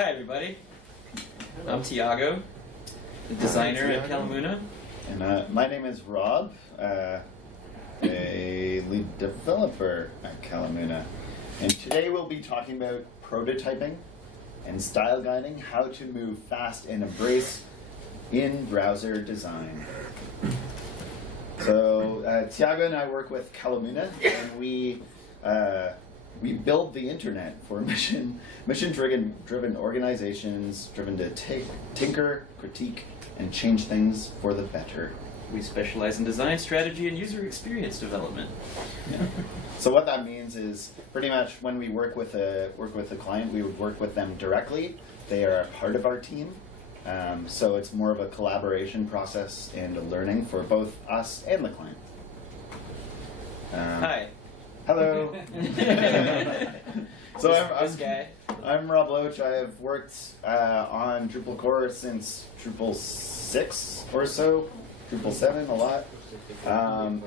Hi everybody, I'm Thiago, the designer at Kalamuna. And my name is Rob, a lead developer at Kalamuna. And today we'll be talking about prototyping and style guiding, how to move fast and embrace in browser design. So Thiago and I work with Kalamuna, and we build the internet for mission-driven organizations driven to tinker, critique, and change things for the better. We specialize in design, strategy, and user experience development. Yeah. So what that means is pretty much when we work with a client, we would work with them directly. They are a part of our team. So it's more of a collaboration process and a learning for both us and the client. Hi. Hello. So I'm RobLoach. I have worked on Drupal core since Drupal 6 or so, Drupal 7 a lot.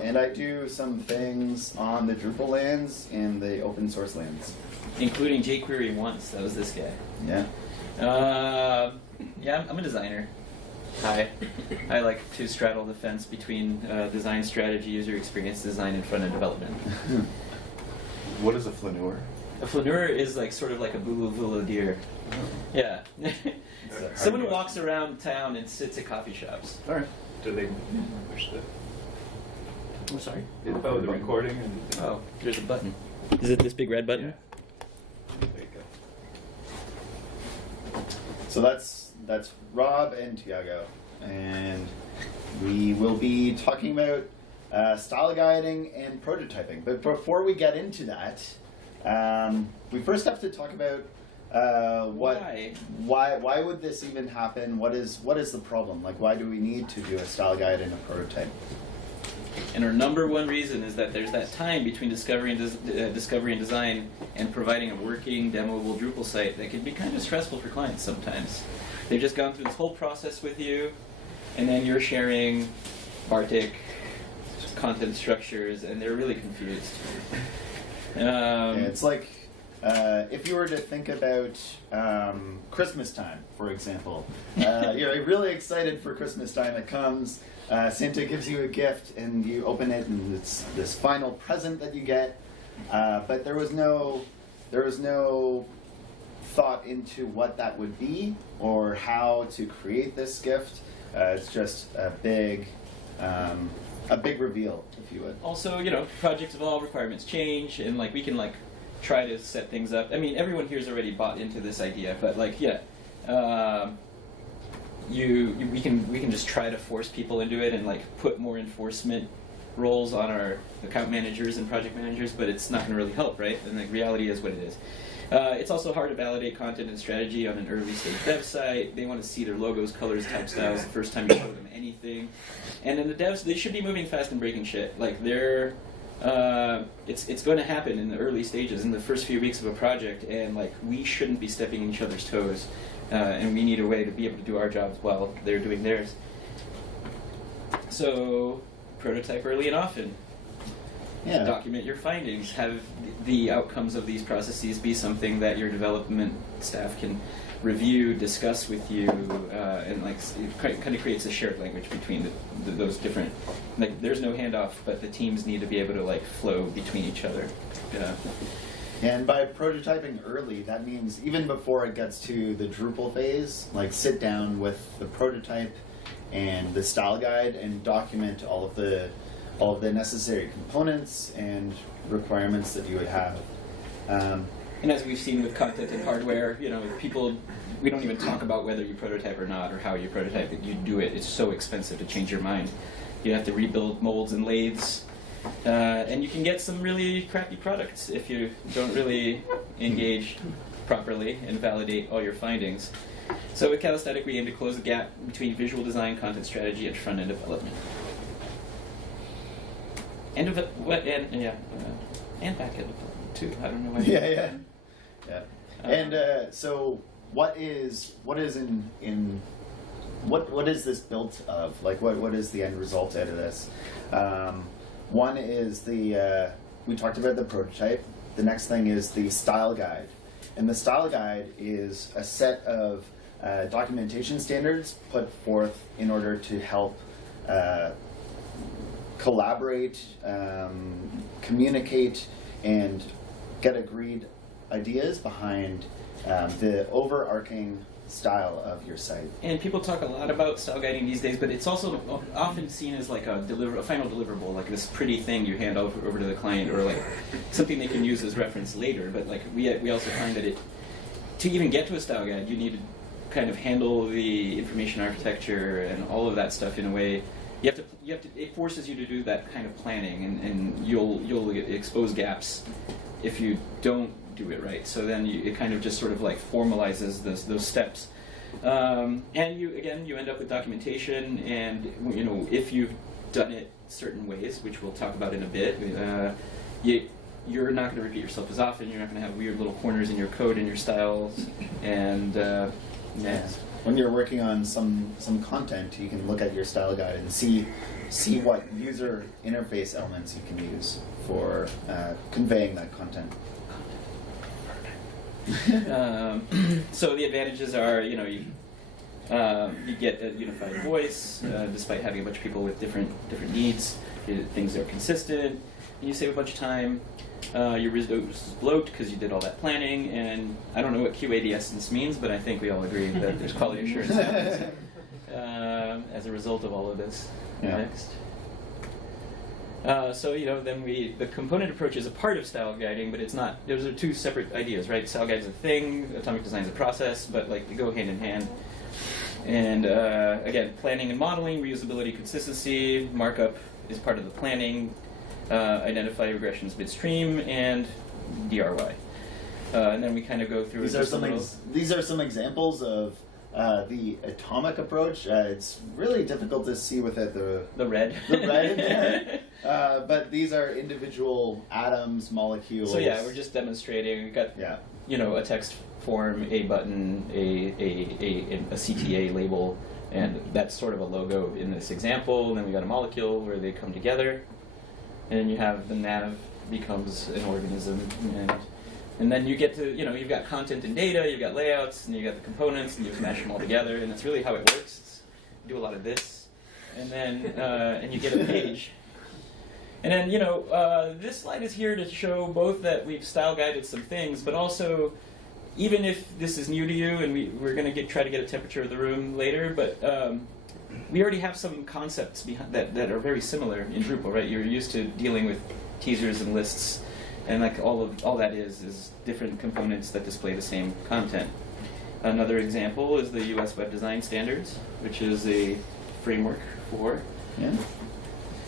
And I do some things on the Drupal lands and the open source lands. Including jQuery once, that was this guy. Yeah. Yeah, I'm a designer. Hi. I like to straddle the fence between design strategy, user experience design, and front-end development. What is a flaneur? A flaneur is like sort of like a boulevardier deer. Yeah. Someone who walks around town and sits at coffee shops. All right. Do they push the? I'm sorry? Oh, the recording. And oh, there's a button. Is it this big red button? Yeah. There you go. So that's Rob and Thiago, and we will be talking about style guiding and prototyping. But before we get into that, we first have to talk about why would this even happen? What is the problem? Like, why do we need to do a style guide and a prototype? And our number one reason is that there's that time between discovery and design and providing a working, demoable Drupal site that can be kind of stressful for clients sometimes. They've just gone through this whole process with you, and then you're sharing Bartik content structures, and they're really confused. It's like if you were to think about Christmas time, for example. You're really excited for Christmas time. It comes. Santa gives you a gift, and you open it, and it's this final present that you get. But there was no thought into what that would be or how to create this gift. It's just a big reveal, if you would. Also, projects evolve, requirements change, and we can try to set things up. I mean, everyone here's already bought into this idea, but we can just try to force people into it and put more enforcement roles on our account managers and project managers, but it's not going to really help, right? And the reality is what it is. It's also hard to validate content and strategy on an early stage dev site. They want to see their logos, colors, type styles the first time you show them anything. And then the devs, they should be moving fast and breaking shit. It's going to happen in the early stages, in the first few weeks of a project, and we shouldn't be stepping on each other's toes. And we need a way to be able to do our jobs while they're doing theirs. So, prototype early and often. Yeah. Document your findings. Have the outcomes of these processes be something that your development staff can review, discuss with you, and it kind of creates a shared language between those different. There's no handoff, but the teams need to be able to flow between each other. Yeah. And by prototyping early, that means even before it gets to the Drupal phase, sit down with the prototype and the style guide and document all of the necessary components and requirements that you would have. And as we've seen with content and hardware, we don't even talk about whether you prototype or not, or how you prototype it. You do it. It's so expensive to change your mind. You have to rebuild molds and lathes. And you can get some really crappy products if you don't really engage properly and validate all your findings. So with Kalastatic, we aim to close the gap between visual design, content strategy, and front-end development. And back-end development too. I don't know why. Yeah. And so, what is this built of? What is the end result out of this? One is we talked about the prototype. The next thing is the style guide. And the style guide is a set of documentation standards put forth in order to help collaborate, communicate, and get agreed ideas behind the overarching style of your site. And people talk a lot about style guiding these days, but it's also often seen as like a final deliverable, like this pretty thing you hand over to the client, or like something they can use as reference later. But like we also find that to even get to a style guide, you need to kind of handle the information architecture and all of that stuff in a way. It forces you to do that kind of planning, and you'll expose gaps if you don't do it right. So then it kind of just sort of like formalizes those steps, and you end up with documentation. And if you've done it certain ways, which we'll talk about in a bit, you're not going to repeat yourself as often. You're not going to have weird little corners in your code and your styles, and when you're working on some content, you can look at your style guide and see what user interface elements you can use for conveying that content. So the advantages are, you get a unified voice, despite having a bunch of people with different needs. Things are consistent, and you save a bunch of time. Your resources bloat because you did all that planning, and I don't know what QA essence means, but I think we all agree that there's quality assurance happens as a result of all of this. Yeah. Next. Then the component approach is a part of style guiding, but it's not. Those are two separate ideas, right? Style guide is a thing, atomic design is a process, but like they go hand in hand. And again, planning and modeling, reusability, consistency, markup is part of the planning. Identify regressions midstream, and DRY. And then we kind of go through. These are some examples of the atomic approach. It's really difficult to see without the red in there. But these are individual atoms, molecules. So yeah, we're just demonstrating. We've got a text form, a button, a CTA label, and that's sort of a logo in this example. And then we got a molecule where they come together. And you have the nav becomes an organism, and then you get to, you've got content and data, you've got layouts, and you've got the components, and you smash them all together, and that's really how it works. You do a lot of this, and then and you get a page. And then, this slide is here to show both that we've style guided some things, but also, even if this is new to you, and we're going to try to get a temperature of the room later, but we already have some concepts that are very similar in Drupal, right? You're used to dealing with teasers and lists, and like all that is different components that display the same content. Another example is the US Web Design Standards, which is a framework for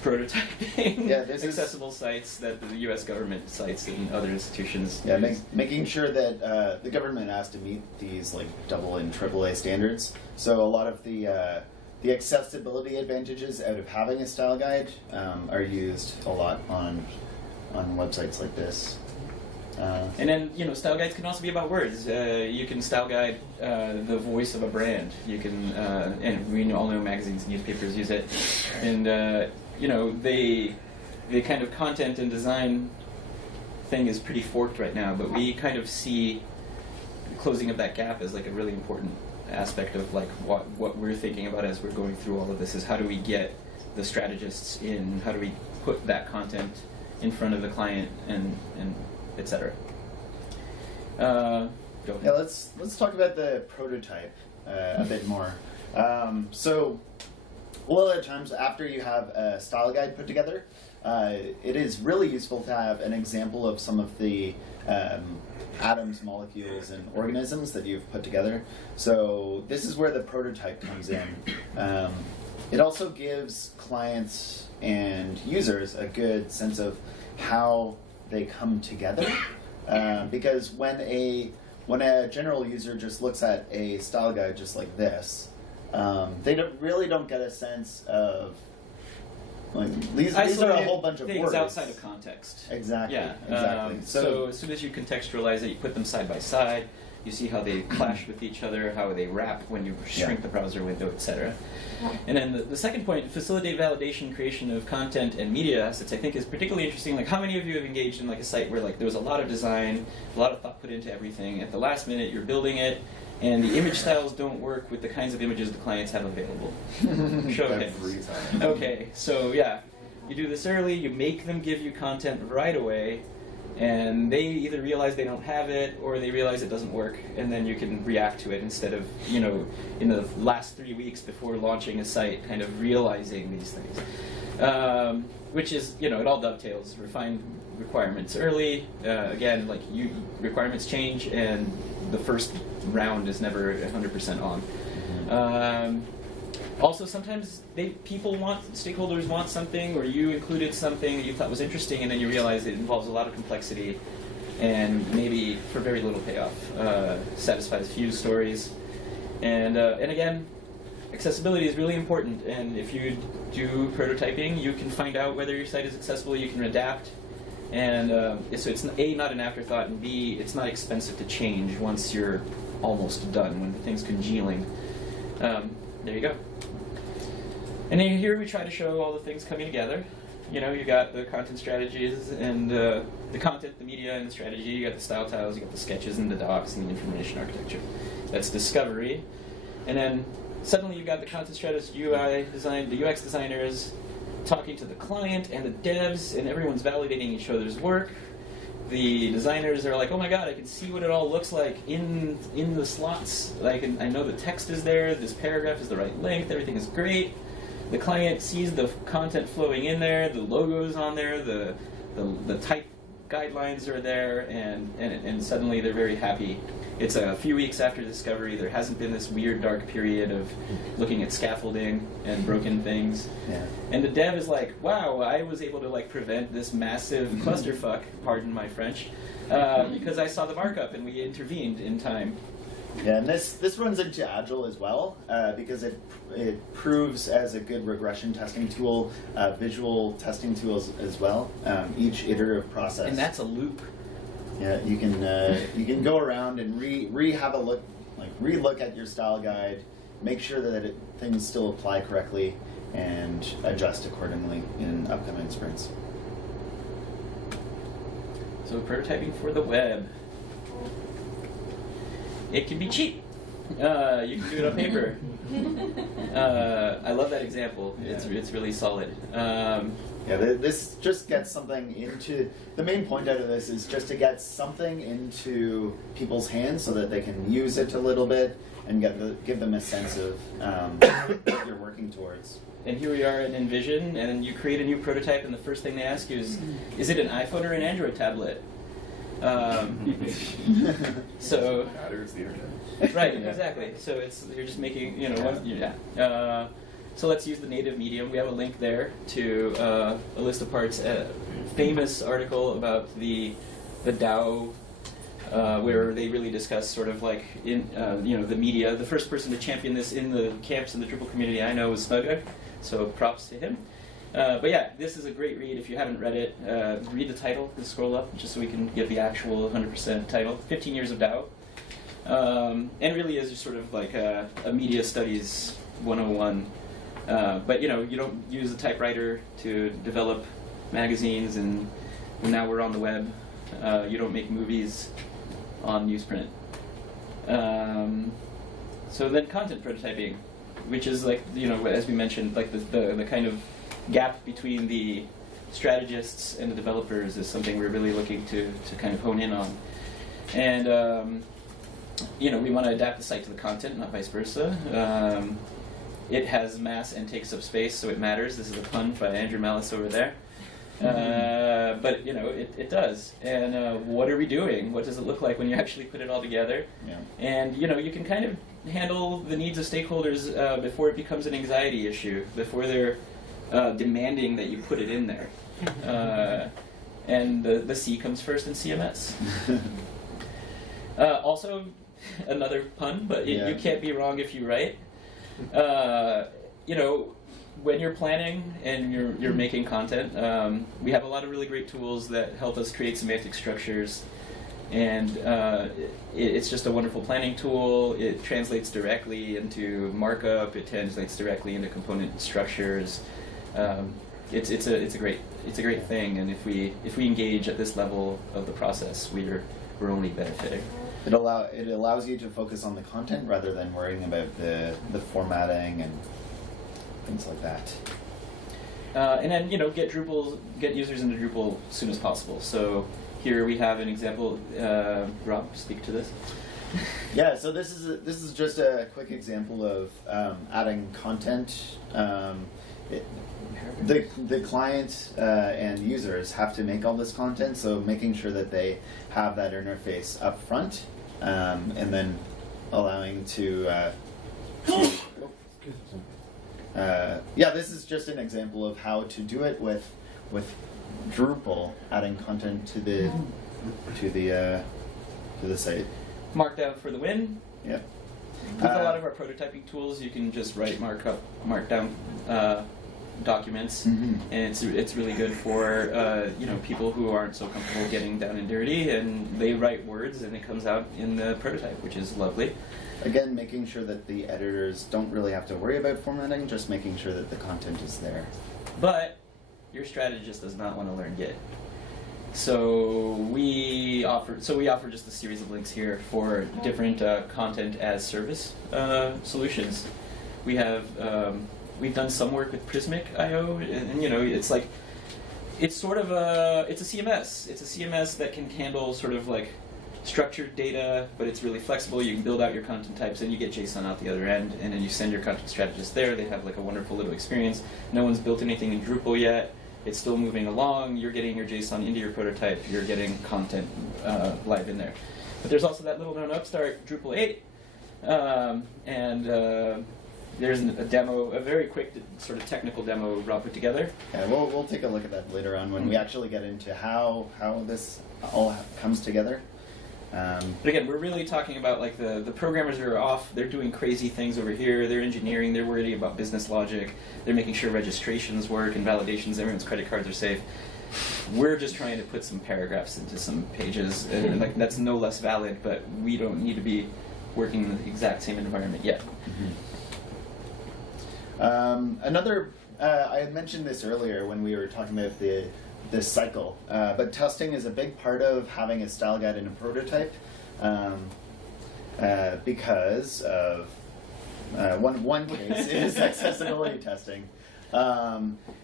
prototyping accessible sites that the US government cites and other institutions use. Making sure that the government has to meet these like AA and AAA standards. So a lot of the accessibility advantages out of having a style guide are used a lot on websites like this. And then, style guides can also be about words. You can style guide the voice of a brand. You can, and we all know magazines and newspapers use it. And, the kind of content and design thing is pretty forked right now, but we kind of see closing of that gap as like a really important aspect of like what we're thinking about as we're going through all of this is how do we get the strategists in, how do we put that content in front of the client and etc. Let's talk about the prototype a bit more. So a lot of times after you have a style guide put together, it is really useful to have an example of some of the atoms, molecules, and organisms that you've put together. So this is where the prototype comes in. It also gives clients and users a good sense of how they come together, because when a general user just looks at a style guide just like this, they really don't get a sense of these are a whole bunch of things words outside of context. Exactly. Yeah. Exactly. So as soon as you contextualize it, you put them side by side. You see how they clash with each other, how they wrap when you shrink the browser window, etc. And then the second point, facilitate validation, creation of content and media assets, I think is particularly interesting. Like, how many of you have engaged in like a site where like there was a lot of design, a lot of thought put into everything. At the last minute, you're building it, and the image styles don't work with the kinds of images the clients have available. Show of hands. Every time. Okay, so yeah, you do this early, you make them give you content right away, and they either realize they don't have it or they realize it doesn't work, and then you can react to it instead of, you know, in the last 3 weeks before launching a site, kind of realizing these things. Which is, you know, it all dovetails. Refine requirements early. Again, like requirements change, and the first round is never 100% on. Also, sometimes stakeholders want something, or you included something that you thought was interesting, and then you realize it involves a lot of complexity, and maybe for very little payoff, satisfies few stories. And again, accessibility is really important, and if you do prototyping, you can find out whether your site is accessible, you can adapt, and so it's A, not an afterthought, and B, it's not expensive to change once you're almost done, when the thing's congealing. There you go. And then here we try to show all the things coming together. You know, you got the content strategies and the content, the media, and the strategy. You got the style tiles, you got the sketches and the docs and the information architecture. That's discovery. And then suddenly you've got the content strategist, UI design, the UX designers talking to the client and the devs, and everyone's validating each other's work. The designers are like, oh my god, I can see what it all looks like in the slots. I know the text is there, this paragraph is the right length, everything is great. The client sees the content flowing in there, the logo's on there, the type guidelines are there, and suddenly they're very happy. It's a few weeks after discovery. There hasn't been this weird dark period of looking at scaffolding and broken things. Yeah. And the dev is like, wow, I was able to like prevent this massive clusterfuck, pardon my French, because I saw the markup and we intervened in time. Yeah, and this runs into Agile as well, because it proves as a good regression testing tool, visual testing tools as well. Each iterative process. And that's a loop. Yeah, you can go around and have a look, like re-look at your style guide, make sure that things still apply correctly, and adjust accordingly in upcoming sprints. So prototyping for the web. It can be cheap. You can do it on paper. I love that example. Yeah. It's really solid. This just gets something into, the main point out of this is just to get something into people's hands so that they can use it a little bit and give them a sense of what you're working towards. And here we are in InVision, and you create a new prototype, and the first thing they ask you is it an iPhone or an Android tablet? So Matters the internet. right, exactly. So you're just making, you know, so let's use the native medium. We have a link there to a list of parts, a famous article about the DAO, where they really discuss sort of like the media. The first person to champion this in the camps in the Drupal community I know was Styleguide, so props to him. But yeah, this is a great read. If you haven't read it, read the title and scroll up just so we can get the actual 100% title. 15 Years of DAO. And really is just sort of like a media studies 101. But you know, you don't use a typewriter to develop magazines, and now we're on the web. You don't make movies on newsprint. So then content prototyping, which is like, you know, as we mentioned, like the kind of gap between the strategists and the developers is something we're really looking to kind of hone in on. And you know, we want to adapt the site to the content, not vice versa. It has mass and takes up space, so it matters. This is a pun by Andrew Malice over there. But you know, it does. And what are we doing? What does it look like when you actually put it all together? Yeah. And you know, you can kind of handle the needs of stakeholders before it becomes an anxiety issue, before they're demanding that you put it in there. And the C comes first in CMS. Also, another pun, but you can't be wrong if you write. You know, when you're planning and you're making content, we have a lot of really great tools that help us create semantic structures. And it's just a wonderful planning tool. It translates directly into markup. It translates directly into component structures. It's a great thing. And if we engage at this level of the process, we're only benefiting. It allows you to focus on the content rather than worrying about the formatting and things like that. And then get users into Drupal as soon as possible. So here we have an example. Rob, speak to this. Yeah, so this is just a quick example of adding content. The client and users have to make all this content, so making sure that they have that interface up front, and then allowing this is just an example of how to do it with Drupal, adding content to the site. Markdown for the win. Yep. With a lot of our prototyping tools, you can just write markdown documents, Mhm. and it's really good for people who aren't so comfortable getting down and dirty, and they write words, and it comes out in the prototype, which is lovely. Again, making sure that the editors don't really have to worry about formatting, just making sure that the content is there. But your strategist does not want to learn Git. So we offer just a series of links here for different content as service solutions. We've done some work with Prismic.io, and it's sort of a CMS. It's a CMS that can handle sort of like structured data, but it's really flexible. You can build out your content types, and you get JSON out the other end, and then you send your content strategist there. They have like a wonderful little experience. No one's built anything in Drupal yet. It's still moving along. You're getting your JSON into your prototype. You're getting content live in there. But there's also that little known upstart, Drupal 8, there's a demo, a very quick sort of technical demo Rob put together. Yeah, we'll take a look at that later on when we actually get into how this all comes together. But again, we're really talking about like the programmers are off. They're doing crazy things over here. They're engineering. They're worried about business logic. They're making sure registrations work and validations. Everyone's credit cards are safe. We're just trying to put some paragraphs into some pages, and like that's no less valid. But we don't need to be working in the exact same environment yet. I had mentioned this earlier when we were talking about this cycle, but testing is a big part of having a style guide and a prototype, because of one case is accessibility testing.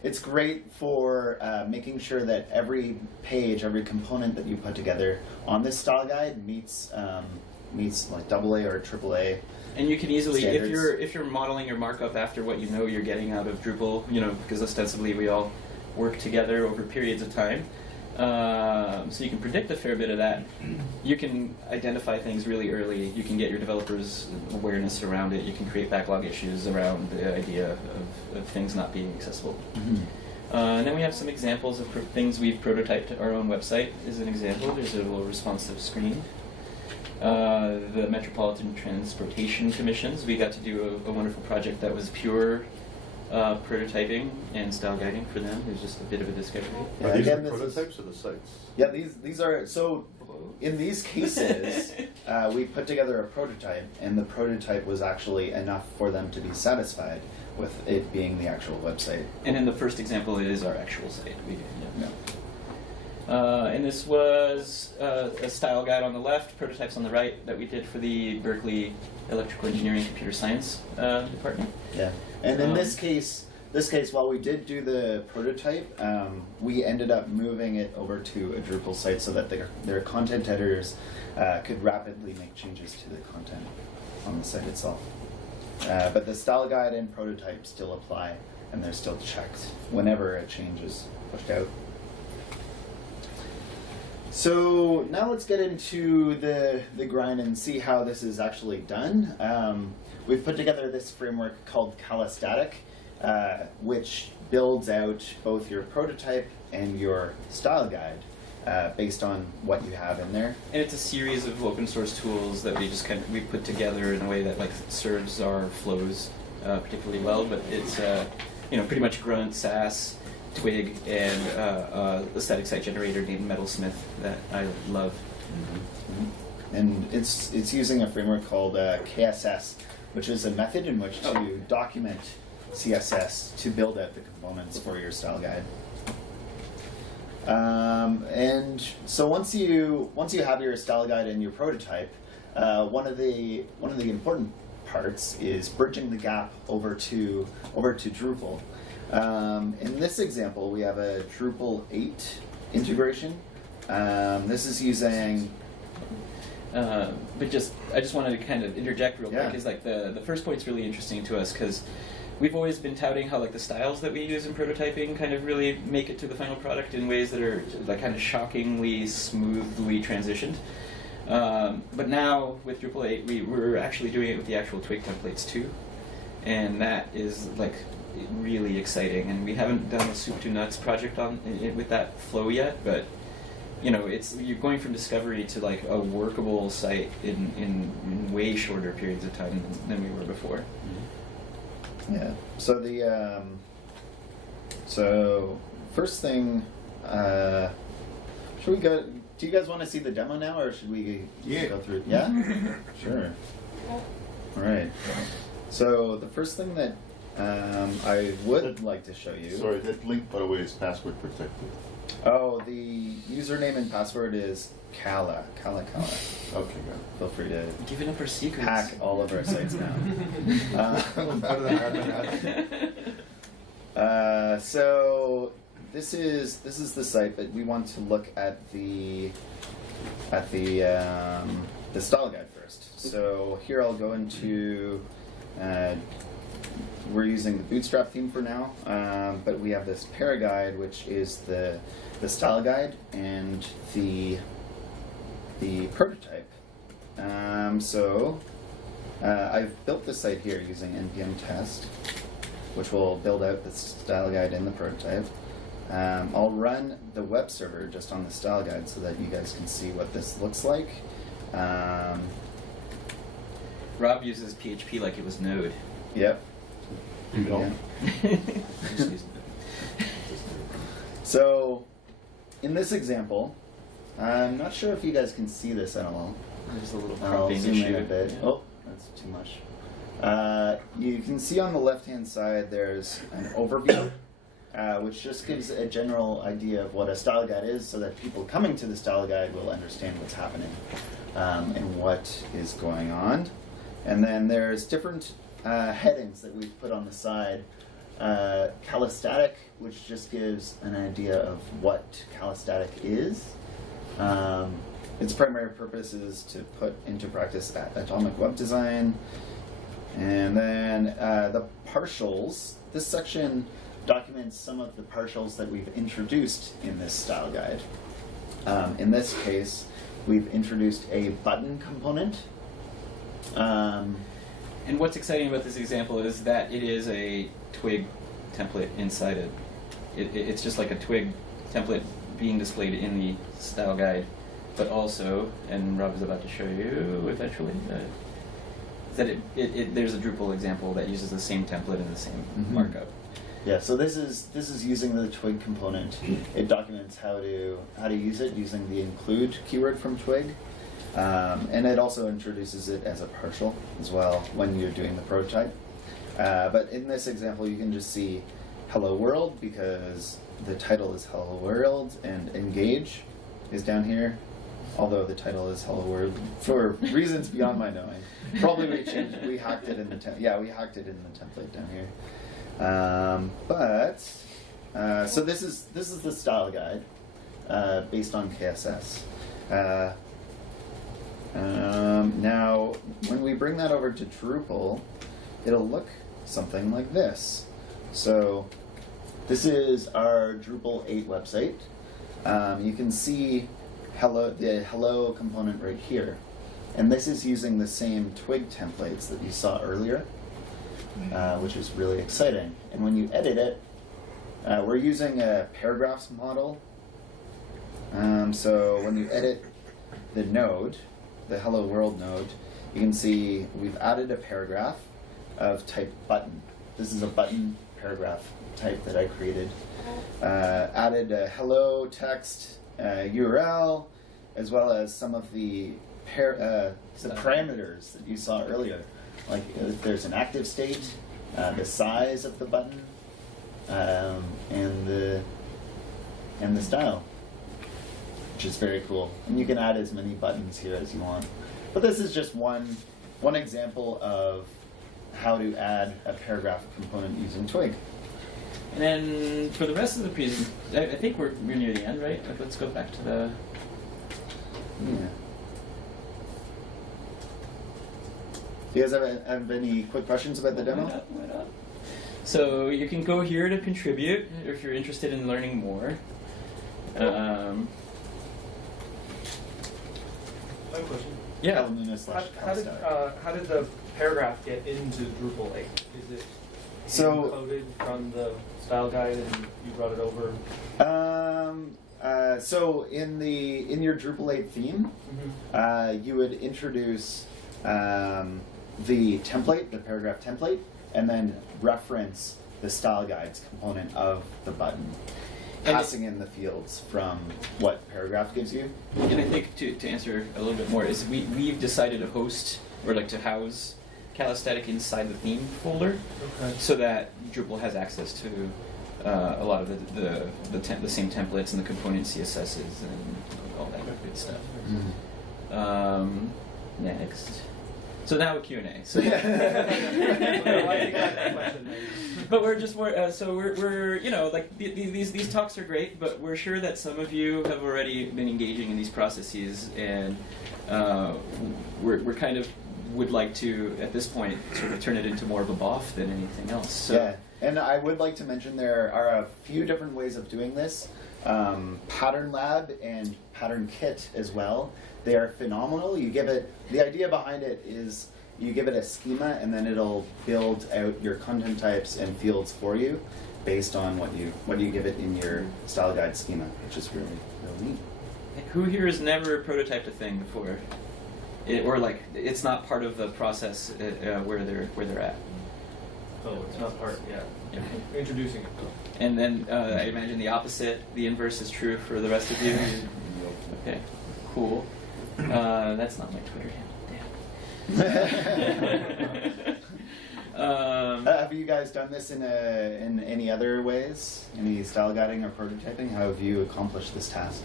It's great for making sure that every page, every component that you put together on this style guide meets like AA or AAA. And you can easily, standards. if you're modeling your markup after what you're getting out of Drupal, because ostensibly we all work together over periods of time, so you can predict a fair bit of that. You can identify things really early. You can get your developers' awareness around it. You can create backlog issues around the idea of things not being accessible. And then we have some examples of things we've prototyped. Our own website is an example. There's a little responsive screen. The Metropolitan Transportation Commissions, we got to do a wonderful project that was pure prototyping and style guiding for them. It was just a bit of a discovery. Yeah, Are these the again, this is- prototypes or the sites? Yeah, these are, so in these cases, we put together a prototype, and the prototype was actually enough for them to be satisfied with it being the actual website. And in the first example, it is our actual site. Yeah. And this was a style guide on the left, prototypes on the right, that we did for the Berkeley Electrical Engineering Computer Science department. Yeah, and in this case, while we did do the prototype, we ended up moving it over to a Drupal site so that their content editors could rapidly make changes to the content on the site itself. But the style guide and prototype still apply, and they're still checked whenever a change is pushed out. So now let's get into the grind and see how this is actually done. We've put together this framework called Kalastatic, which builds out both your prototype and your style guide based on what you have in there. And it's a series of open source tools that we put together in a way that like serves our flows particularly well. But it's pretty much Grunt, SASS, Twig, and a static site generator named Metalsmith that I love. And it's using a framework called KSS, which is a method in which to document CSS to build out the components for your style guide. And so once you have your style guide and your prototype, one of the important parts is bridging the gap over to Drupal. In this example, we have a Drupal 8 integration. This is using. But I just wanted to kind of interject real quick. Is like the first point's really interesting to us because we've always been touting how like the styles that we use in prototyping kind of really make it to the final product in ways that are like kind of shockingly smoothly transitioned. But now with Drupal 8, we're actually doing it with the actual Twig templates too, and that is like really exciting. And we haven't done a soup to nuts project on it with that flow yet, but you're going from discovery to like a workable site in way shorter periods of time than we were before. Yeah. So the first thing, should we go? Do you guys want to see the demo now, or should we go through it? Yeah. Sure. All right. So the first thing that I would like to show you. Sorry, that link, by the way, is password protected. Oh, the username and password is Kala. Okay, got it. Feel free to Giving up our secrets. hack all of our sites now. Better than admin. So this is the site, but we want to look at the style guide first. So here I'll go into. We're using the Bootstrap theme for now, but we have this para guide, which is the style guide and the prototype. I've built the site here using npm test, which will build out the style guide and the prototype. I'll run the web server just on the style guide so that you guys can see what this looks like. Rob uses PHP like it was Node. Yep. You don't. Yeah. So, in this example, I'm not sure if you guys can see this at all. There's a little I'll cropping zoom in issue. a bit. Yeah. Oh, that's too much. You can see on the left-hand side there's an overview, which just gives a general idea of what a style guide is so that people coming to the style guide will understand what's happening and what is going on. And then there's different headings that we've put on the side. Kalastatic, which just gives an idea of what Kalastatic is. Its primary purpose is to put into practice atomic web design. And then the partials. This section documents some of the partials that we've introduced in this style guide. In this case, we've introduced a button component. And what's exciting about this example is that it is a Twig template inside it. It's just like a Twig template being displayed in the style guide, but also, and Rob is about to show you eventually, that there's a Drupal example that uses the same template and the same markup. Yeah, so this is using the Twig component. It documents how to use it using the include keyword from Twig. And it also introduces it as a partial as well when you're doing the prototype. But in this example, you can just see Hello World because the title is Hello World, and Engage is down here, although the title is Hello World for reasons beyond my knowing. Probably we hacked it in the we hacked it in the template down here. So this is the style guide based on KSS. Now, when we bring that over to Drupal, it'll look something like this. So this is our Drupal 8 website. You can see the hello component right here. And this is using the same Twig templates that you saw earlier, which is really exciting. And when you edit it, we're using a paragraphs model. So when you edit the node, the Hello World node, you can see we've added a paragraph of type button. This is a button paragraph type that I created. Added a hello text URL, as well as some of the parameters that you saw earlier. Like if there's an active state, the size of the button, and the style, which is very cool. And you can add as many buttons here as you want. But this is just one example of how to add a paragraph component using Twig. And then for the rest of the presentation, I think we're near the end, right? Let's go back to the. Yeah. Do you guys have any quick questions about the demo? Why not? So you can go here to contribute if you're interested in learning more. I have a question. Yeah. Kalamuna slash Kalastatic. How did the paragraph get into Drupal 8? Is it encoded from the style guide and you brought it over? So in your Drupal 8 theme, you would introduce the template, the paragraph template, and then reference the style guides component of the button, passing in the fields from what paragraph gives you. And I think to answer a little bit more is we've decided to host or like to house Kalastatic inside the theme folder, so that Drupal has access to a lot of the same templates and the component CSSs and all that good stuff. Next. So now a Q&A. So but we're just more. So we're like these talks are great, but we're sure that some of you have already been engaging in these processes, and we're kind of would like to at this point sort of turn it into more of a BOF than anything else. So. Yeah, and I would like to mention there are a few different ways of doing this. Pattern Lab and Pattern Kit as well. They are phenomenal. You give it, the idea behind it is you give it a schema and then it'll build out your content types and fields for you based on what you give it in your style guide schema, which is really neat. Who here has never prototyped a thing before? Or like it's not part of the process where they're at? Oh, it's not part, yeah. Introducing it. And then I imagine the opposite, the inverse is true for the rest of you. Okay, cool. That's not my Twitter handle. Damn. Have you guys done this in any other ways? Any style guiding or prototyping? How have you accomplished this task?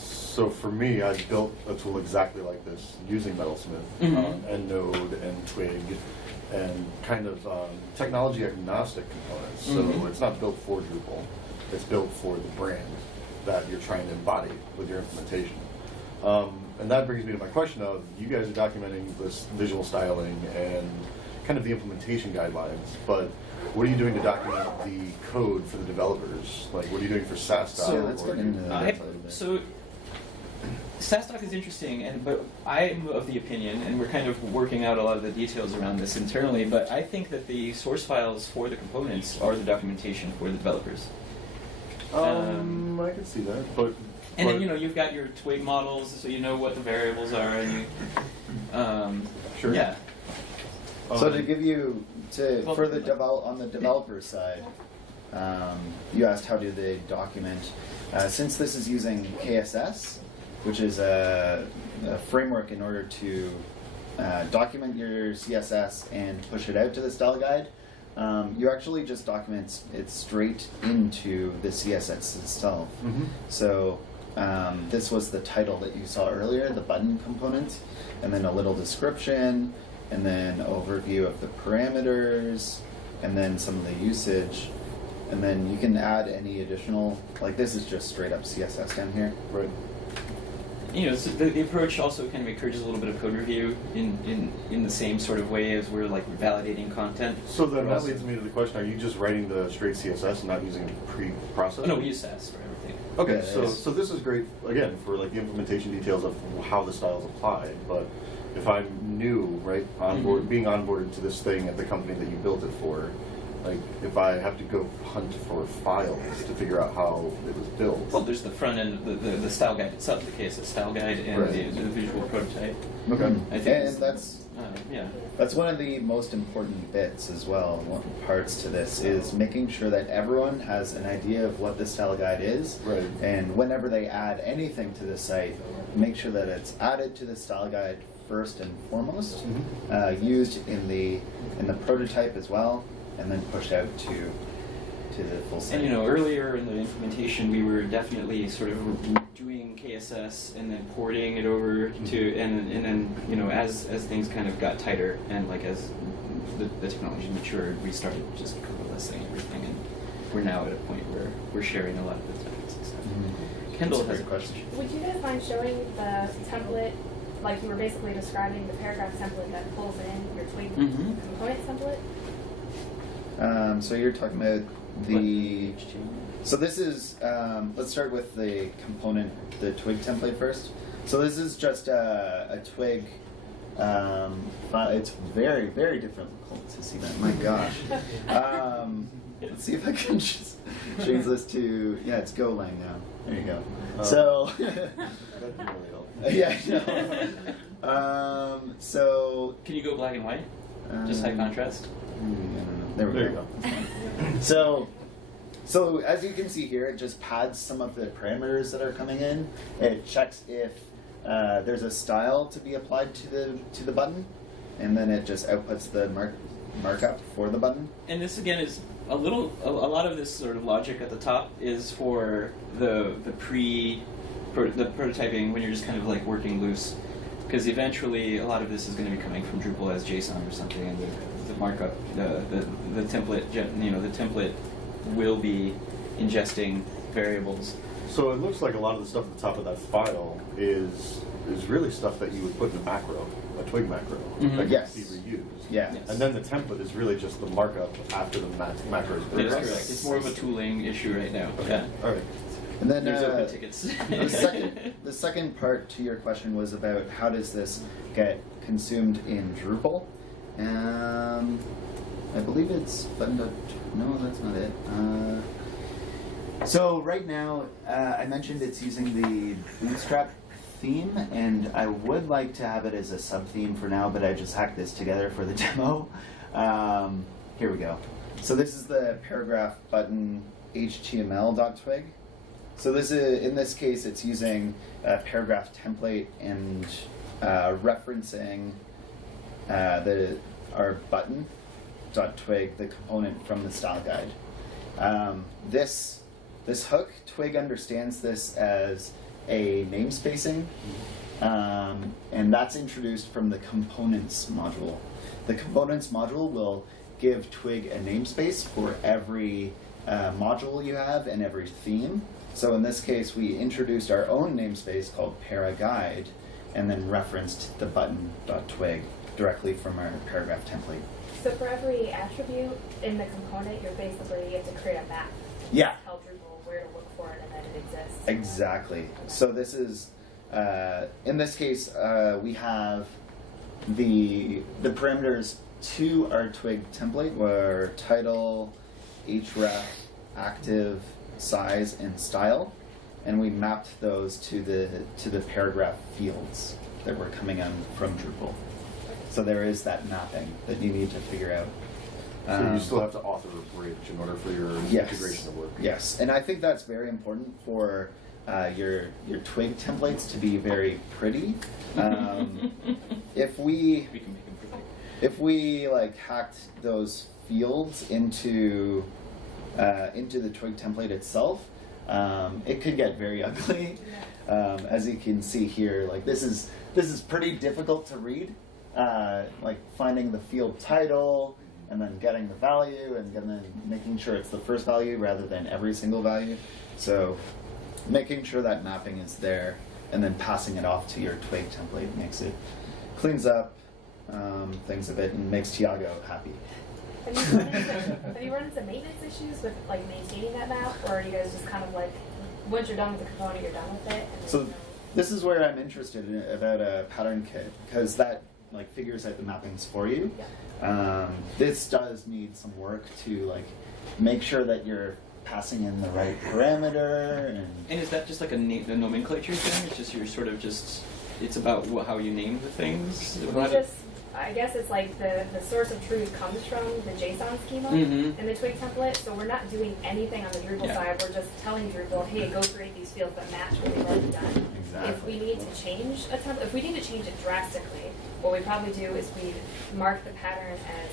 So for me, I built a tool exactly like this using Metalsmith and Node and Twig and kind of technology agnostic components. So it's not built for Drupal. It's built for the brand that you're trying to embody with your implementation. And that brings me to my question of, you guys are documenting this visual styling and kind of the implementation guidelines, but what are you doing to document the code for the developers? Like, what are you doing for SASS style? So let's get into that. So SASS doc is interesting, but I'm of the opinion, and we're kind of working out a lot of the details around this internally, but I think that the source files for the components are the documentation for the developers. I could see that, but then you've got your Twig models, so you know what the variables are, and you, sure. Yeah. So to give you for the on the developer side, you asked how do they document. Since this is using KSS, which is a framework in order to document your CSS and push it out to the style guide, you actually just document it straight into the CSS itself. So this was the title that you saw earlier, the button component, and then a little description, and then overview of the parameters, and then some of the usage. And then you can add any additional, like this is just straight up CSS down here. Right. So the approach also kind of encourages a little bit of code review in the same sort of way as we're like validating content. So then that leads me to the question, are you just writing the straight CSS and not using a pre-process? No, we use SASS for everything. Okay, Yeah, so this is great, again, for like the implementation details of how the styles apply, but if I'm new, right, being onboarded to this thing at the company that you built it for, like if I have to go hunt for files to figure out how it was built. Well, there's the front end, the style guide itself, the KSS style guide, and Right. the visual prototype. Okay. I think And that's Yeah. That's one of the most important bits as well, parts to this, is making sure that everyone has an idea of what the style guide is. Right. And whenever they add anything to the site, make sure that it's added to the style guide first and foremost, used in the prototype as well, and then pushed out to the full site. And earlier in the implementation, we were definitely sort of doing KSS and then porting it over to, and then as things kind of got tighter and like as the technology matured, we started just coalescing everything, and we're now at a point where we're sharing a lot of the templates and stuff. Kendall has a question. Would you guys mind showing the template, like you were basically describing the paragraph template that pulls in your Twig component template? So you're talking about so this is, let's start with the component, the Twig template first. So this is just a Twig, it's very, very difficult to see that, my gosh. Let's see if I can just change this to, it's Golang now. There you go. So, That didn't really help. yeah, I know. So, Can you go black and white? Just high contrast? I don't know. There we There go. you So as you can see here, it just pads some of the parameters that are coming in. It checks if there's a style to be applied to the button, and then it just outputs the markup for the button. And this again is a lot of this sort of logic at the top is for the prototyping when you're just kind of like working loose, because eventually a lot of this is going to be coming from Drupal as JSON or something, and the markup, the template, the template will be ingesting variables. So it looks like a lot of the stuff at the top of that file is really stuff that you would put in a macro, a Twig macro, that Yes. can be reused. Yeah. Yes. And then the template is really just the markup after the macro is That built. is correct. It's more of a tooling issue right now. Okay. Yeah. All right. And then There's open tickets. the second part to your question was about how does this get consumed in Drupal. I believe it's button. No, that's not it. So right now, I mentioned it's using the Bootstrap theme, and I would like to have it as a sub-theme for now, but I just hacked this together for the demo. Here we go. So this is the paragraph button HTML.twig. So this is, in this case, it's using a paragraph template and referencing our button.twig, the component from the style guide. This hook, Twig understands this as a namespacing, and that's introduced from the components module. The components module will give Twig a namespace for every module you have and every theme. So in this case, we introduced our own namespace called paraguide, and then referenced the button.twig directly from our paragraph template. So for every attribute in the component, you have to create a map. Yeah. Tell Drupal where to look for it and that it exists. Exactly. So this is, in this case, we have the parameters to our Twig template were title, href, active, size, and style, and we mapped those to the paragraph fields that were coming in from Drupal. So there is that mapping that you need to figure out. So you still have to author a bridge in order for your integration to work. Yes, and I think that's very important for your Twig templates to be very pretty. If we can make them pretty. if we like hacked those fields into the Twig template itself, it could get very ugly. As you can see here, like this is pretty difficult to read. Like finding the field title and then getting the value and then making sure it's the first value rather than every single value. So making sure that mapping is there and then passing it off to your Twig template cleans up things a bit and makes Thiago happy. Have you run into maintenance issues with like maintaining that map, or are you guys just kind of like, once you're done with the component, you're done with it? And So this is where I'm interested in about a pattern kit, because that like figures out the mappings for you. Yeah. This does need some work to like make sure that you're passing in the right parameter And is that just like a nomenclature thing? It's just you're sort of just, it's about how you name the things? We just I guess it's like the source of truth comes from the JSON schema in the Twig template, so we're not doing anything on the Drupal side, we're just telling Drupal, hey, go create these fields that match what we've already done. Exactly. If we need to change a template, if we need to change it drastically, what we probably do is we mark the pattern as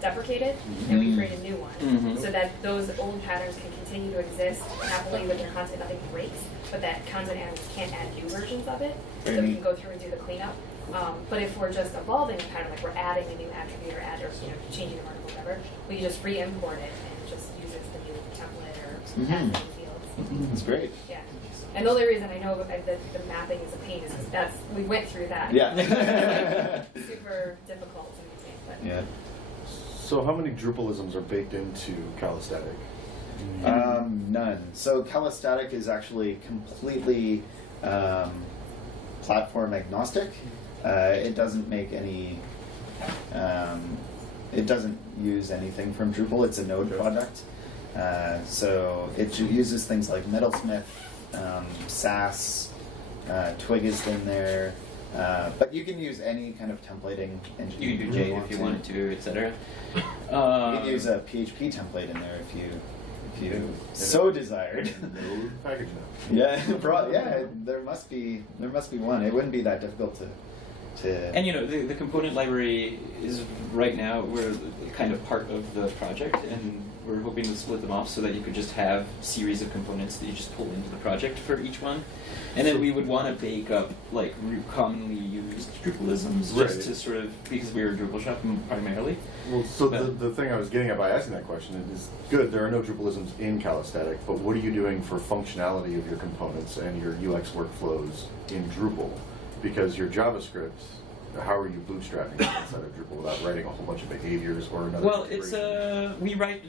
deprecated, and we create a new one, so that those old patterns can continue to exist happily with their content, nothing breaks, but that content animators can't add new versions of it, so we can go through and do the cleanup. But if we're just evolving the pattern, like we're adding a new attribute or changing a mark or whatever, we can just re-import it and just use it as the new template or add new fields. That's great. Yeah. And the only reason I know that the mapping is a pain is because we went through that. Yeah. Super difficult to maintain. But Yeah. So how many Drupalisms are baked into Kalastatic? None. So Kalastatic is actually completely platform agnostic. It doesn't make any. It doesn't use anything from Drupal. It's a Node product. So it uses things like Metalsmith, SASS, Twig is in there. But you can use any kind of templating engine. You can do Jade if you wanted to, etc. You can use a PHP template in there if you so desired. Node package now. Yeah, there must be one. It wouldn't be that difficult to. And the component library is right now we're kind of part of the project, and we're hoping to split them off so that you could just have a series of components that you just pull into the project for each one, and then we would want to bake up like commonly used Drupalisms just to sort of, because we're a Drupal shop primarily. Well, so the thing I was getting at by asking that question is good. There are no Drupalisms in Kalastatic, but what are you doing for functionality of your components and your UX workflows in Drupal? Because your JavaScript, how are you bootstrapping it inside of Drupal without writing a whole bunch of behaviors or another? Well, it's we write.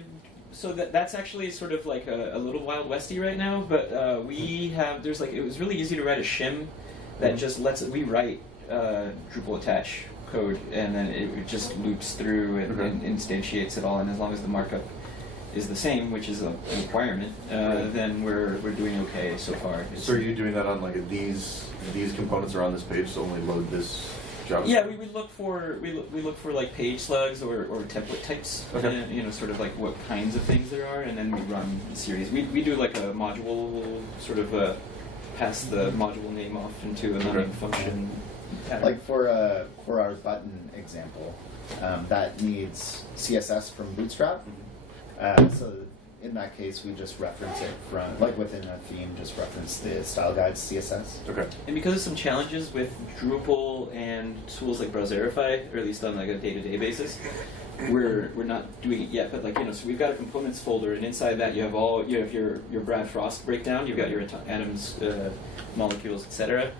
So that's actually sort of like a little Wild Westy right now, but we have, it was really easy to write a shim that just we write Drupal attach code, and then it just loops through and instantiates it all, and as long as the markup is the same, which is a requirement, then we're doing okay so far. So are you doing that on like these components are on this page, so only load this JavaScript? Yeah, we look for like page slugs or template types, sort of like what kinds of things there are, and then we run a series. We do like a module, sort of pass the module name off into a main function pattern. Like for our button example, that needs CSS from Bootstrap. So in that case, we just reference it from, like within a theme, just reference the Styleguide CSS. Okay. And because of some challenges with Drupal and tools like Browserify, or at least on like a day-to-day basis, we're not doing it yet. But so we've got a components folder, and inside that you have your Brad Frost breakdown. You've got your atoms, molecules, etc.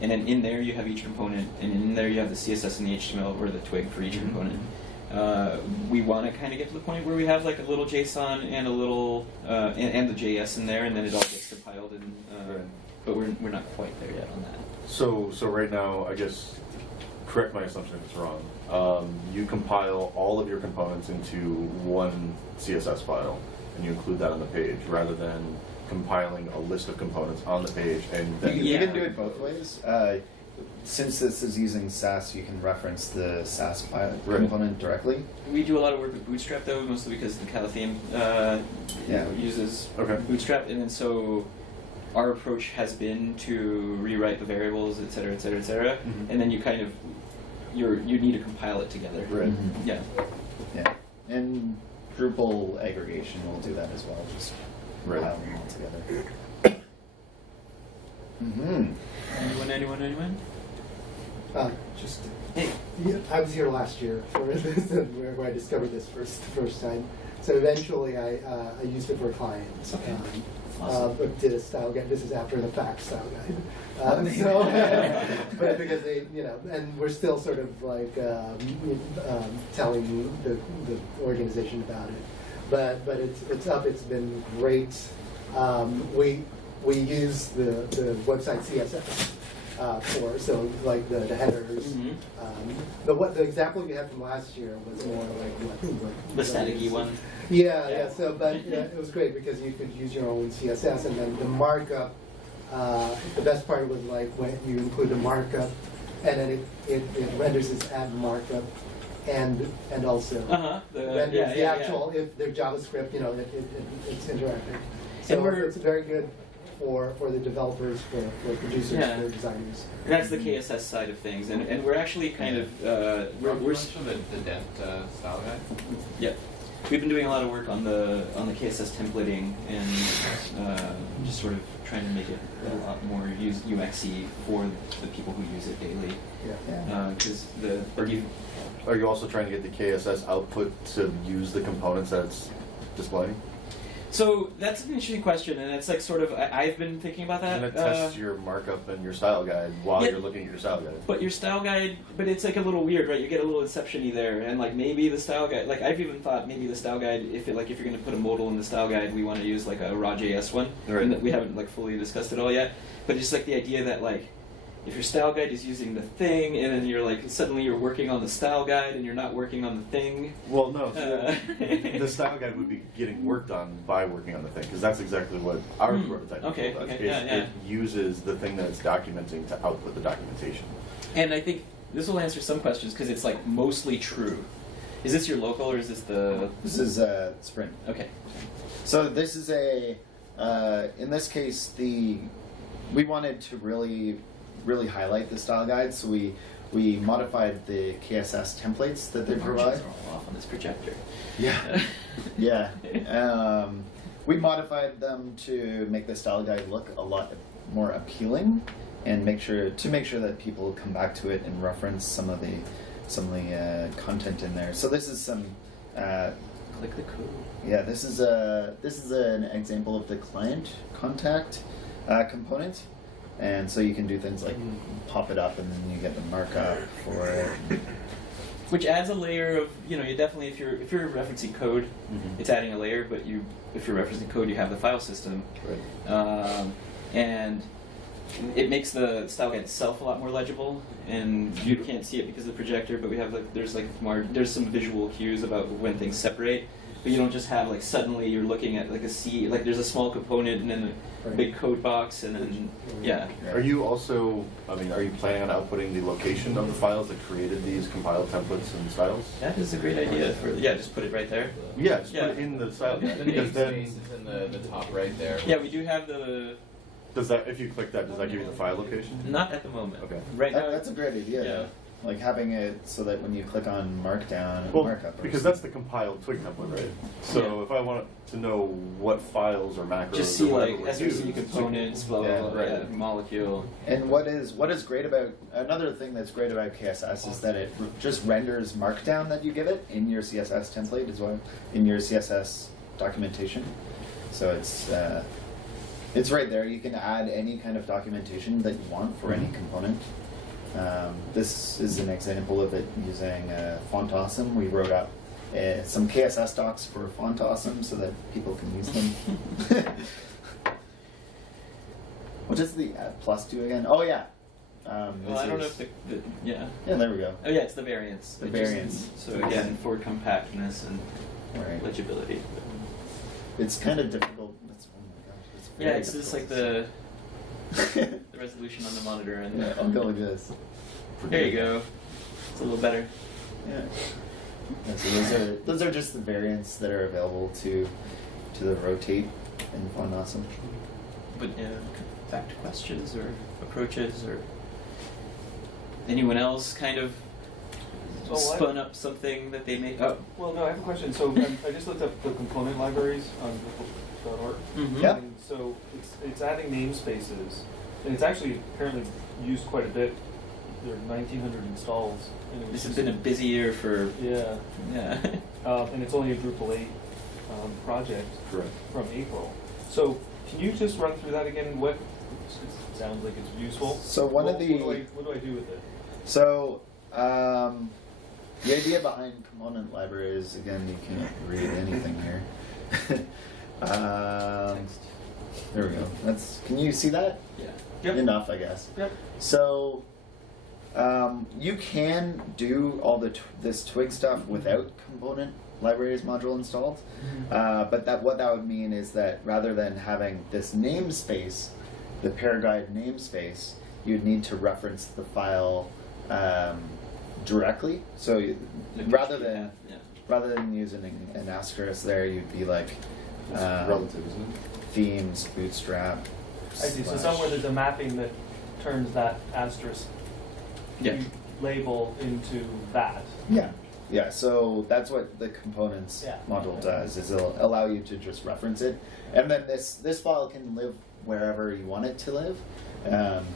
And then in there you have each component, and in there you have the CSS and the HTML or the Twig for each component. We want to kind of get to the point where we have like a little JSON and a little and the JS in there, and then it all gets compiled. But we're not quite there yet on that. So right now, I guess, correct my assumption if it's wrong. You compile all of your components into one CSS file, and you include that on the page, rather than compiling a list of components on the page and then. You can do it both ways. Since this is using SASS, you can reference the SASS file component directly. We do a lot of work with Bootstrap, though, mostly because the Kala theme uses Bootstrap, and then so our approach has been to rewrite the variables, et cetera, et cetera, et cetera, and then you kind of you need to compile it together. Right. Yeah. Yeah. And Drupal aggregation will do that as well. Just compile them all together. Anyone? I was here last year for this, and where I discovered this the first time. So eventually, I used it for clients. But did a style guide. This is after the fact style guide. But because they, and we're still sort of like telling the organization about it. But it's up. It's been great. We use the website CSS. So like the headers. The example you had from last year was more like the static-y one. Yeah. So, but it was great because you could use your own CSS, and then the markup. The best part was like when you include the markup and then it renders its add markup and also renders the actual, if they're JavaScript, it's interactive. So And it's very good for the developers, for producers, for designers. And that's the KSS side of things, and we're actually kind of we're mentioned the Dent style guide. yeah. We've been doing a lot of work on the KSS templating and just sort of trying to make it a lot more UX-y for the people who use it daily. Because Are you also trying to get the KSS output to use the components that it's displaying? So that's an interesting question, and it's like sort of I've been thinking about that. And it tests your markup and your style guide while you're looking at your style guide. But your style guide, but it's like a little weird, right? You get a little inception-y there, and like maybe the style guide, like I've even thought maybe the style guide, if you're going to put a modal in the style guide, we want to use like a raw.js one. Right. And we haven't like fully discussed it all yet, but just like the idea that like if your style guide is using the thing, and then you're like suddenly you're working on the style guide and you're not working on the thing. Well, no. The style guide would be getting worked on by working on the thing, because that's exactly what our prototype does. It uses the thing that it's documenting to output the documentation. And I think this will answer some questions because it's like mostly true. Is this your local or is this the? This is Sprint. Okay. So this is in this case, we wanted to really highlight the style guide, so we modified the KSS templates that they provide. Margins are all off on this projector. Yeah, yeah. We modified them to make the style guide look a lot more appealing, and make sure that people come back to it and reference some of the content in there. So this is some. Click the code. Yeah, this is an example of the client contact component. And so you can do things like pop it up, and then you get the markup for it. Which adds a layer of, you definitely, if you're referencing code, it's adding a layer, but if you're referencing code, you have the file system. Right. And it makes the style guide itself a lot more legible, and you can't see it because of the projector, but we have there's some visual cues about when things separate. But you don't just have suddenly you're looking at a C, there's a small component and then a big code box, and then Are you also, are you planning on outputting the location of the files that created these compiled templates and styles? That is a great idea just put it right there. Yeah, just put it in the style guide. The Because then, namespace is in the top right there. Yeah, we do have the. if you click that, does that give you the file location? Not at the moment. Okay. Right now. That's a great idea. Yeah. Though. Like having it so that when you click on Markdown and Well, markup. because that's the compiled Twig template, right? So if I want to know what files or macros Just see or whatever were SRC used, components, blah blah blah, molecule. And what is great about another thing that's great about KSS is that it just renders Markdown that you give it in your CSS template as well, in your CSS documentation. So it's right there. You can add any kind of documentation that you want for any component. This is an example of it using Font Awesome. We wrote up some KSS docs for Font Awesome so that people can use them. What does the plus do again? Oh yeah. Well, I don't know if Yeah, there we go. Oh yeah, it's the variance. The variance. So again, for compactness and Right. legibility. It's kind of difficult. Oh my gosh. It's Yeah, very it's just like difficult. the resolution on the monitor, and Yeah, I'll go like this. there you go. It's a little better. Yeah. So those are just the variants that are available to the rotate in Font Awesome. But back to questions or approaches, or anyone else kind of spun up something that they made. Oh, Well, no, I have a question. So I just looked up the component libraries on Drupal.org. Yeah. And so it's adding namespaces, and it's actually apparently used quite a bit. There are 1,900 installs. And it was this has just- been a busy year for. Yeah. And it's only a Drupal 8 project Correct. from April. So can you just run through that again? What it sounds like it's useful. So one of the what do I do with it? So the idea behind component libraries, again, you can't read anything here. There we go. Can you see that? Yeah. Yep. Enough, I guess. Yep. So you can do all this Twig stuff without component libraries module installed, but what that would mean is that rather than having this namespace, the paraguide namespace, you'd need to reference the file directly. So Like rather HTML, than yeah. rather than using an asterisk there, you'd be like It's relative, isn't it? themes, bootstrap. I see. So slash- somewhere there's a mapping that turns that asterisk Yeah. label into that. Yeah. Yeah, so that's what the components Yeah. module does, is it'll allow you to just reference it. And then this file can live wherever you want it to live,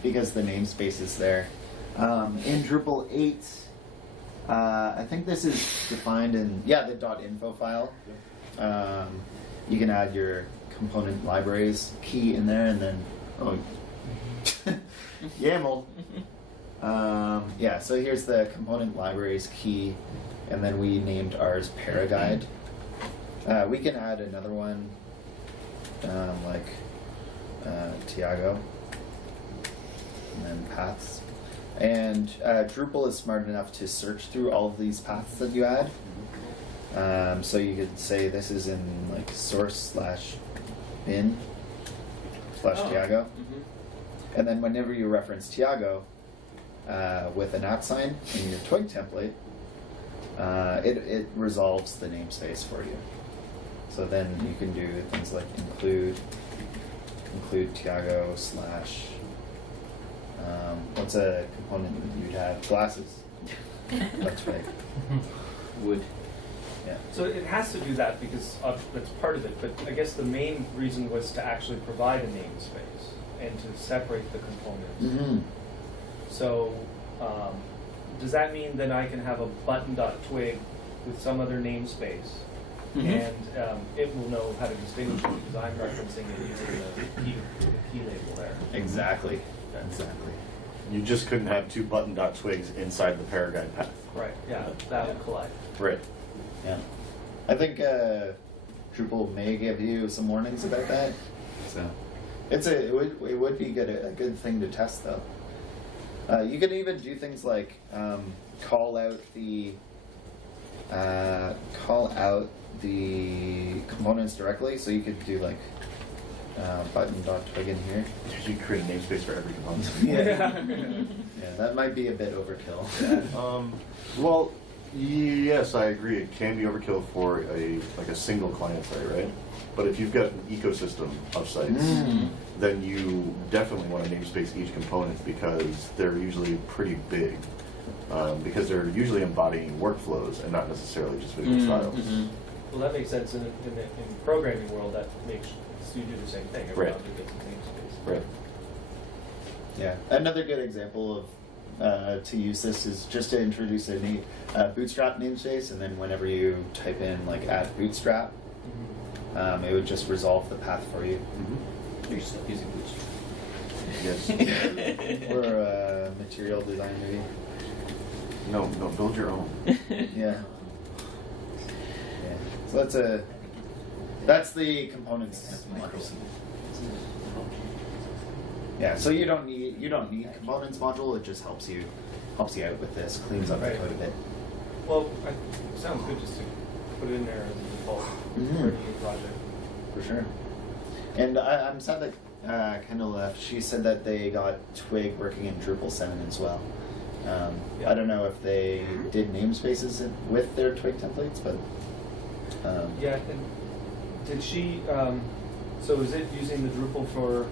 because the namespace is there. In Drupal 8, I think this is defined in, the .info file. You can add your component libraries key in there, and then, YAML. So here's the component libraries key, and then we named ours Paraguide. We can add another one, like thiago, and then paths. And Drupal is smart enough to search through all of these paths that you add. So you could say this is in like source/bin/thiago. Mhm. And then whenever you reference Thiago with an @ sign in your Twig template, it resolves the namespace for you. So then you can do things like include Thiago / what's a component that you'd have? Glasses. That's right. Wood. Yeah. So it has to do that because that's part of it. But I guess the main reason was to actually provide a namespace and to separate the components. Mm-hmm. So does that mean that I can have a button.twig with some other namespace, Mhm. and it will know how to distinguish it because I'm referencing it using the key label there? Exactly. Exactly. You just couldn't have two button.twigs inside the Paraguide path. Right. Yeah, that would collide. Right. Yeah. I think Drupal may give you some warnings about that. So it would be a good thing to test though. You can even do things like call out the components directly. So you could do like button.twig in here. You create a namespace for every component. Yeah, that might be a bit overkill. Well, yes, I agree. It can be overkill for a single client site, right? But if you've got an ecosystem of sites, then you definitely want to namespace each component because they're usually pretty big. Because they're usually embodying workflows and not necessarily just visual styles. Mm-hmm. Well, that makes sense in the programming world. That makes you do the same thing. Right. Everyone gets a namespace. Right. Yeah. Another good example of to use this is just to introduce a bootstrap namespace, and then whenever you type in like @bootstrap, it would just resolve the path for you. You're still using Bootstrap. Yes. Or material design maybe. No, build your own. Yeah. So that's the components module. Yeah. So you don't need components module. It just helps you out with this, cleans up the Right. code a bit. Well, it sounds good just to put it in there as a default for a new project. For sure. And I'm sad that Kendall left. She said that they got Twig working in Drupal 7 as well. I don't know if they did namespaces with their Twig templates, but Yeah, and did she? So is it using the Drupal for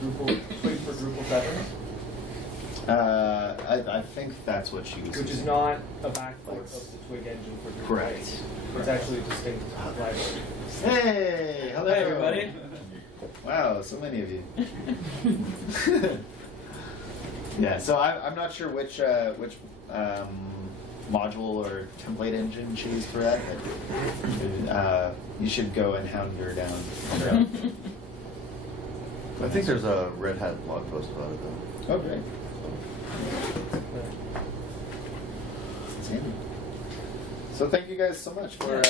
Twig for Drupal 7, I think that's what she was which is using. not a backport of the Twig engine for Drupal 8. Correct. It's actually a distinct library. Hey, hello Hi, everybody. Wow, so many of you. Yeah, so I'm not sure which module or template engine she used for that, but you should go and hound her down. I think there's a Red Hat blog post about it though. Oh, great. So thank you guys so much for.